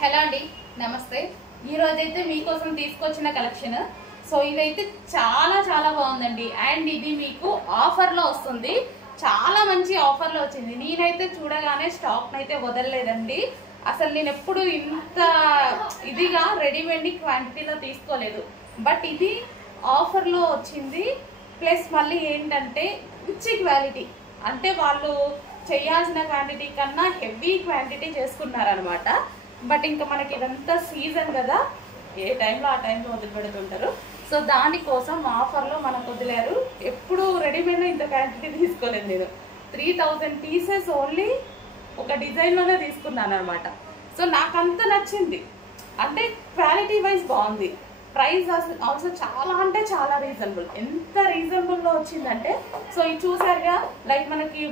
Hello అండి, నమస్తే. ఈరోజైతే మీకోసం తీసుకొచ్చిన కలెక్షన్. సో ఇదైతే చాలా చాలా బాగుందండి. అండ్ ఇది మీకు ఆఫర్లో వస్తుంది. చాలా మంచి ఆఫర్లో వచ్చింది. నేనైతే చూడగానే స్టాక్ అయితే వదలలేదండి. అసలు నేను ఎప్పుడు ఇంత ఇదిగా రెడీమేడ్ క్వాంటిటీలో తీసుకోలేదు. బట్ ఇది ఆఫర్లో వచ్చింది. ప్లస్ మళ్ళీ ఏంటంటే మంచి క్వాలిటీ, అంటే వాళ్ళు చేయాల్సిన క్వాంటిటీ కన్నా హెవీ క్వాంటిటీ చేసుకున్నారనమాట. బట్ ఇంకా మనకి ఇదంతా సీజన్ కదా, ఏ టైంలో ఆ టైంలో వదిలిపెడుతుంటారు. సో దానికోసం ఆఫర్లో మనకు వదిలేరు. ఎప్పుడు రెడీమేడ్లో ఇంత క్వాంటిటీ తీసుకోలేదు నేను. 3000 పీసెస్ ఓన్లీ ఒక డిజైన్లోనే తీసుకున్నాను అనమాట. సో నాకు అంత నచ్చింది. అంటే క్వాలిటీ వైజ్ బాగుంది. ప్రైస్ ఆల్సో చాలా అంటే చాలా రీజనబుల్. ఎంత రీజనబుల్లో వచ్చిందంటే, సో ఇది చూసారుగా, లైక్ మనకి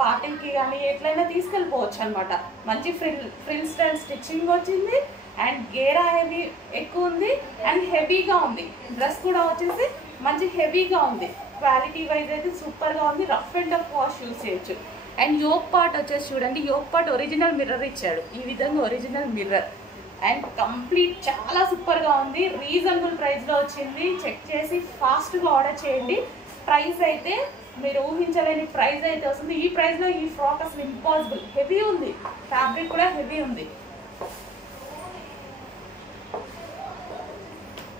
పార్టీకి కానీ ఎట్లయినా తీసుకెళ్ళిపోవచ్చు అనమాట. మంచి ఫ్రిల్ స్టైల్ స్టిచ్చింగ్ వచ్చింది. అండ్ గేరా హెవీ ఎక్కువ ఉంది. అండ్ హెవీగా ఉంది. డ్రెస్ కూడా వచ్చేసి మంచి హెవీగా ఉంది. క్వాలిటీ వైజ్ అయితే సూపర్గా ఉంది. Rough and tough wash use చేయొచ్చు. అండ్ యోక్ పార్ట్ వచ్చేసి చూడండి, యోక్ పార్ట్ ఒరిజినల్ మిర్రర్ ఇచ్చాడు. ఈ విధంగా ఒరిజినల్ మిర్రర్. అండ్ కంప్లీట్ చాలా సూపర్గా ఉంది. రీజనబుల్ ప్రైస్లో వచ్చింది. చెక్ చేసి ఫాస్ట్గా ఆర్డర్ చేయండి. ప్రైస్ అయితే మీరు ఊహించలేని ప్రైస్ అయితే వస్తుంది. ఈ ప్రైస్లో ఈ ఫ్రాక్ అసలు ఇంపాసిబుల్. హెవీ ఉంది, ఫ్యాబ్రిక్ కూడా హెవీ ఉంది.